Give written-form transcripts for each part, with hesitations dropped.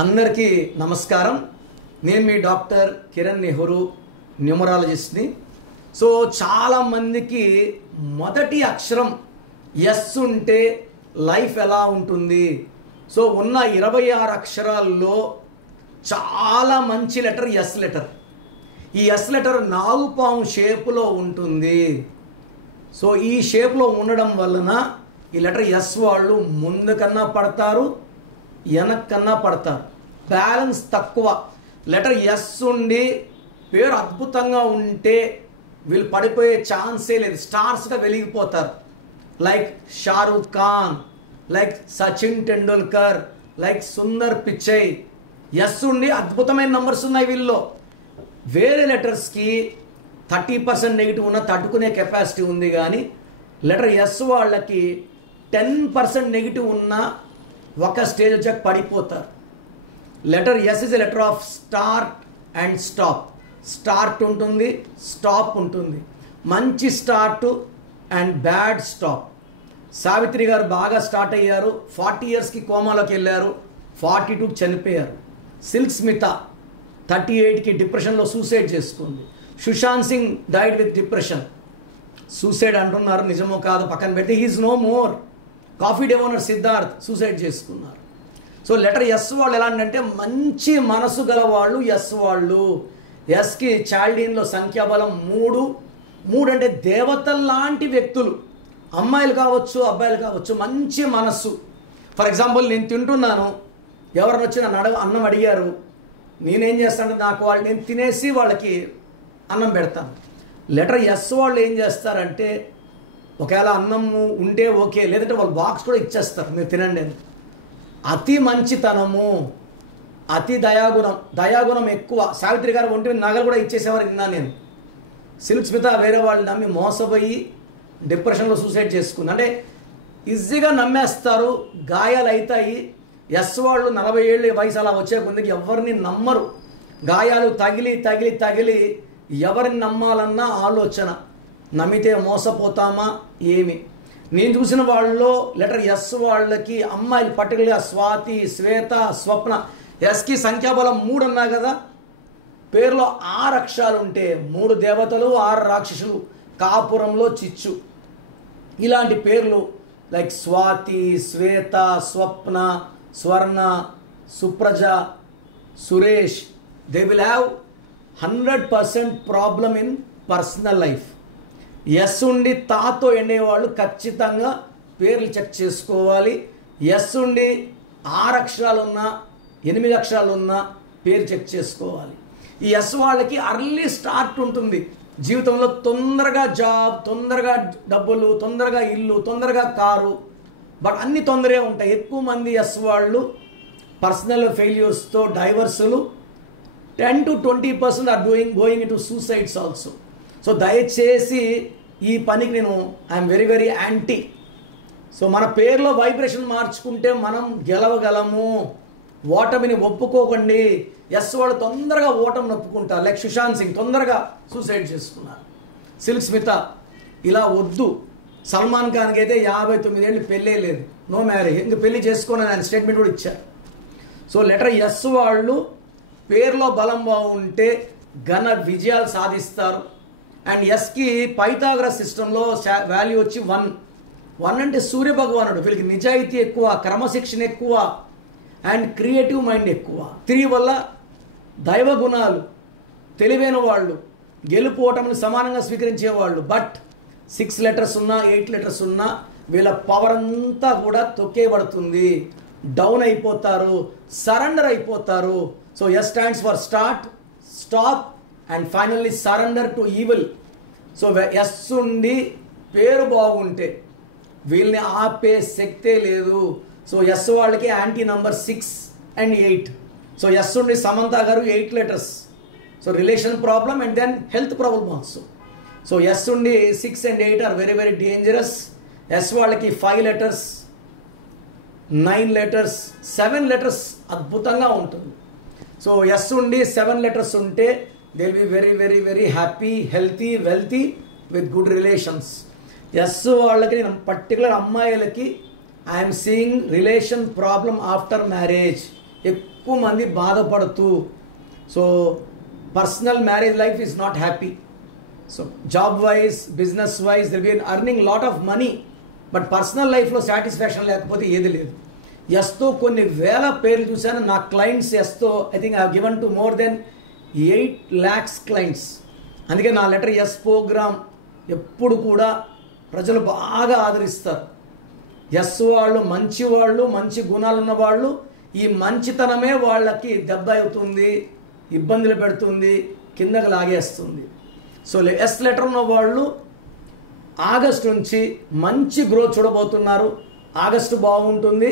అందరికీ నమస్కారం. నేను మీ డాక్టర్ కిరణ్ నెహ్రూ, న్యూమరాలజిస్ట్ని. సో చాలామందికి మొదటి అక్షరం ఎస్ ఉంటే లైఫ్ ఎలా ఉంటుంది? సో ఉన్న 26 అక్షరాల్లో చాలా మంచి లెటర్ ఎస్ లెటర్. ఈ ఎస్ లెటర్ నాగుపాము షేపులో ఉంటుంది. సో ఈ షేప్లో ఉండడం వలన ఈ లెటర్ ఎస్ వాళ్ళు ముందుకన్నా పడతారు, వెనక్కన్నా పడతారు. బ్యాలెన్స్ తక్కువ. లెటర్ ఎస్ ఉండి పేరు అద్భుతంగా ఉంటే వీళ్ళు పడిపోయే ఛాన్సే లేదు. స్టార్స్గా వెలిగిపోతారు. Like Shahrukh Khan, like Sachin Tendulkar, like Sundar Pichai. S ఉండి అద్భుతమైన నంబర్స్ ఉన్నాయి వీళ్ళలో. వేరే లెటర్స్కి 30% నెగిటివ్ ఉన్న తట్టుకునే కెపాసిటీ ఉంది, కానీ లెటర్ ఎస్ వాళ్ళకి 10% నెగిటివ్ ఉన్న ఒక స్టేజ్ వచ్చాక పడిపోతారు. Letter S is a letter of start and stop. Start ఉంటుంది, స్టాప్ ఉంటుంది. మంచి start and bad stop. Savitri గారు బాగా స్టార్ట్ అయ్యారు, 40 ఇయర్స్కి కోమాలోకి వెళ్ళారు, 42కి చనిపోయారు. సిల్క్ స్మిత 38కి డిప్రెషన్లో సూసైడ్ చేసుకుంది. Sushant Singh died with depression. Suicide అంటున్నారు, నిజమో కాదు పక్కన పెట్టి, he's no more. Coffee day owner Siddharth suicide చేసుకున్నారు. సో లెటర్ ఎస్ వాళ్ళు ఎలాంటి మంచి మనసు గల వాళ్ళు ఎస్ వాళ్ళు. ఎస్కి చాల్డీన్లో సంఖ్యాబలం 3. 3 అంటే దేవతల్లాంటి వ్యక్తులు. అమ్మాయిలు కావచ్చు, అబ్బాయిలు కావచ్చు, మంచి మనస్సు. ఫర్ ఎగ్జాంపుల్, నేను తింటున్నాను, ఎవరిని వచ్చి నన్ను అన్నం అడిగారు, నేనేం చేస్తానంటే నేను తినేసి వాళ్ళకి అన్నం పెడతాను. లెటర్ ఎస్ వాళ్ళు ఏం చేస్తారంటే, ఒకవేళ అన్నం ఉంటే ఓకే, లేదంటే వాళ్ళు బాక్స్ కూడా ఇచ్చేస్తారు, మీరు తినండి అని. అతి మంచితనము, అతి దయాగుణం. దయాగుణం ఎక్కువ. సావిత్రి గారు ఒంటి నగలు కూడా ఇచ్చేసేవారు విన్నాను నేను. సిల్క్ స్మిత వేరే వాళ్ళు నమ్మి మోసపోయి డిప్రెషన్లో సూసైడ్ చేసుకుంది. అంటే ఈజీగా నమ్మేస్తారు, గాయాలు అవుతాయి. ఎస్ వాళ్ళు 40 ఏళ్ళ వయసు అలా వచ్చే కొందికి ఎవరిని నమ్మరు. గాయాలు తగిలి తగిలి తగిలి ఎవరిని నమ్మాలన్న ఆలోచన. నమ్మితే మోసపోతామా ఏమి? నేను చూసిన వాళ్ళలో లెటర్ ఎస్ వాళ్ళకి అమ్మాయిలు, పర్టికులర్గా స్వాతి, శ్వేత, స్వప్న. ఎస్కి సంఖ్యాబలం 3 అన్నా కదా. పేరులో 6 అక్షరాలు ఉంటే 3 దేవతలు, 6 రాక్షసులు. కాపురంలో చిచ్చు. ఇలాంటి పేర్లు like Swathi, Swetha, Swapna, Swarna, Supraja, Suresh, they will have 100% problem in personal life. S ఉండి తాతో ఎండేవాళ్ళు ఖచ్చితంగా పేర్లు చెక్ చేసుకోవాలి. ఎస్ ఉండి 6 అక్షరాలు ఉన్నా, 8 అక్షరాలు ఉన్నా పేరు చెక్ చేసుకోవాలి. ఈ ఎస్ వాళ్ళకి అర్లీ స్టార్ట్ ఉంటుంది జీవితంలో. తొందరగా జాబ్, తొందరగా డబ్బులు, తొందరగా ఇల్లు, తొందరగా కారు, బట్ అన్ని తొందరగా ఉంటాయి. ఎక్కువ మంది ఎస్ వాళ్ళు పర్సనల్ ఫెయిల్యూర్స్తో డైవర్సులు. 10 to 20% are going to suicides also. So దయచేసి ఈ పనికి నేను I'm very very anti. So మన పేరులో వైబ్రేషన్ మార్చుకుంటే మనం గెలవగలము. ఓటమిని ఒప్పుకోకండి. ఎస్ వాళ్ళు తొందరగా ఓటమిని ఒప్పుకుంటారు. లైక్ సుశాంత్ సింగ్ తొందరగా సూసైడ్ చేసుకున్నారు. సిల్క్ స్మిత ఇలా వద్దు. సల్మాన్ ఖాన్కి అయితే 59 ఏళ్ళు పెళ్ళే లేదు, నో మ్యారేజ్, ఇంక పెళ్లి చేసుకొని ఆయన స్టేట్మెంట్ కూడా ఇచ్చారు. సో లెటర్ ఎస్ వాళ్ళు పేరులో బలం బాగుంటే ఘన విజయాలు సాధిస్తారు. అండ్ ఎస్కి పైథాగరస్ సిస్టంలో వాల్యూ వచ్చి 1. 1 అంటే సూర్య భగవానుడు. వీళ్ళకి నిజాయితీ ఎక్కువ, క్రమశిక్షణ ఎక్కువ, అండ్ క్రియేటివ్ మైండ్ ఎక్కువ. 3 వల్ల దైవ గుణాలు, తెలివైన వాళ్ళు, గెలుపు ఓటమిని సమానంగా స్వీకరించేవాళ్ళు. బట్ 6 లెటర్స్ ఉన్నా, 8 లెటర్స్ ఉన్నా వీళ్ళ పవర్ అంతా కూడా తొక్కేయబడుతుంది. డౌన్ అయిపోతారు, సరెండర్ అయిపోతారు. So S stands for start, stop and finally surrender to evil. So S ఉండి పేరు బాగుంటే వీళ్ళని ఆపే శక్తే లేదు. సో ఎస్ వాళ్ళకి anti number 6 and 8. So S ఉండి సమంత గారు 8 letters. So relation problem and then health problem also. So S ఉండి 6 and 8 are very very dangerous. S వాళ్ళకి 5 లెటర్స్, 9 లెటర్స్, 7 లెటర్స్ అద్భుతంగా ఉంటుంది. సో ఎస్ ఉండి 7 లెటర్స్ ఉంటే they will be very very very happy, healthy, wealthy with good relations. S వాళ్ళకి నేను particular అమ్మాయిలకి I'm seeing relation problem after marriage. ఎక్కువ మంది బాధపడుతూ, so personal marriage life is not happy. So job wise, business wise they been earning lot of money, but personal లైఫ్లో satisfaction లేకపోతే ఏది లేదు. ఎస్తో కొన్ని వేల పేర్లు చూశాను. నా క్లయింట్స్ ఎస్తో I think I have given to more than 8 lakhs clients. అందుకే నా లెటర్ ఎస్ ప్రోగ్రామ్ ఎప్పుడు కూడా ప్రజలు బాగా ఆదరిస్తారు. ఎస్ వాళ్ళు మంచి వాళ్ళు, మంచి గుణాలు ఉన్నవాళ్ళు. ఈ మంచితనమే వాళ్ళకి దెబ్బ అవుతుంది, ఇబ్బందులు పెడుతుంది, కిందకి లాగేస్తుంది. సో ఎస్ లెటర్ ఉన్న వాళ్ళు ఆగస్టు నుంచి మంచి గ్రోత్ చూడబోతున్నారు. ఆగస్టు బాగుంటుంది,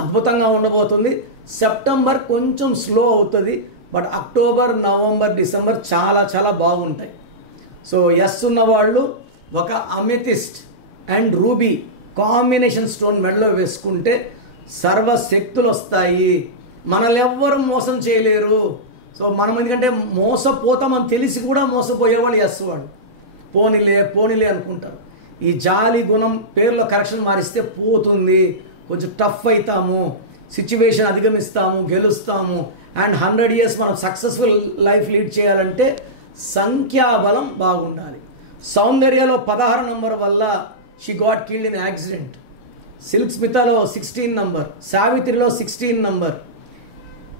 అద్భుతంగా ఉండబోతుంది. సెప్టెంబర్ కొంచెం స్లో అవుతుంది, బట్ అక్టోబర్, నవంబర్, డిసెంబర్ చాలా చాలా బాగుంటాయి. సో ఎస్ ఉన్నవాళ్ళు ఒక amethyst and ruby combination stone మెడలో వేసుకుంటే సర్వశక్తులు వస్తాయి. మనల్ని ఎవ్వరు మోసం చేయలేరు. సో మనం ఎందుకంటే మోసపోతామని తెలిసి కూడా మోసపోయేవాళ్ళు ఎస్ వాళ్ళు. పోనీలే అనుకుంటారు. ఈ జాలి గుణం పేరులో కరెక్షన్ మారిస్తే పోతుంది, కొంచెం టఫ్ అవుతాము, సిచ్యువేషన్ అధిగమిస్తాము, గెలుస్తాము. అండ్ 100 years మనం సక్సెస్ఫుల్ లైఫ్ లీడ్ చేయాలంటే సంఖ్యాబలం బాగుండాలి. సౌందర్యలో 16 నంబర్ వల్ల she got killed in accident. Silk స్మితలో 16 నంబర్, సావిత్రిలో 16 నంబర్.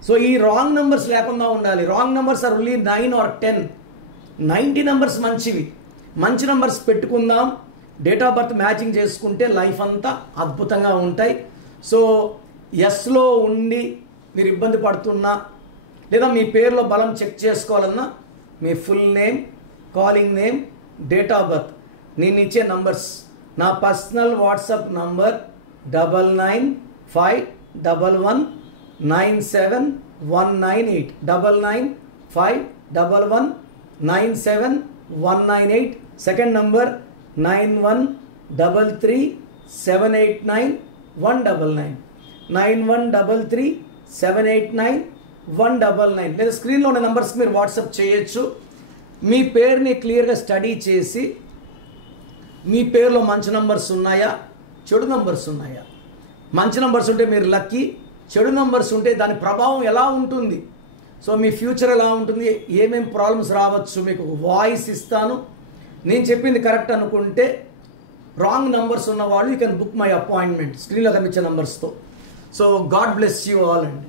సో ఈ రాంగ్ నంబర్స్ లేకుండా ఉండాలి. Wrong numbers are only 9 or 10. 90 numbers మంచివి. మంచి నంబర్స్ పెట్టుకుందాం, డేట్ ఆఫ్ బర్త్ మ్యాచింగ్ చేసుకుంటే లైఫ్ అంతా అద్భుతంగా ఉంటాయి. సో ఎస్లో ఉండి మీరు ఇబ్బంది పడుతున్నా, లేదా మీ పేరులో బలం చెక్ చేసుకోవాలన్నా మీ full name, calling name, date of birth, నేను ఇచ్చే నంబర్స్. నా personal WhatsApp number 9951197198 9951197198. Second number 9133789199 9133789199. లేదా స్క్రీన్లో ఉన్న నంబర్స్ మీరు వాట్సాప్ చేయొచ్చు. మీ పేరుని క్లియర్గా స్టడీ చేసి మీ పేరులో మంచి నంబర్స్ ఉన్నాయా, చెడు నంబర్స్ ఉన్నాయా? మంచి నంబర్స్ ఉంటే మీరు లక్కీ, చెడు నంబర్స్ ఉంటే దాని ప్రభావం ఎలా ఉంటుంది, సో మీ ఫ్యూచర్ ఎలా ఉంటుంది, ఏమేమి ప్రాబ్లమ్స్ రావచ్చు, మీకు వాయిస్ ఇస్తాను. నేను చెప్పింది కరెక్ట్ అనుకుంటే, రాంగ్ నంబర్స్ ఉన్న వాళ్ళు you can book my appointment స్క్రీన్లో కనిపించే నంబర్స్తో. So God bless you all అండి.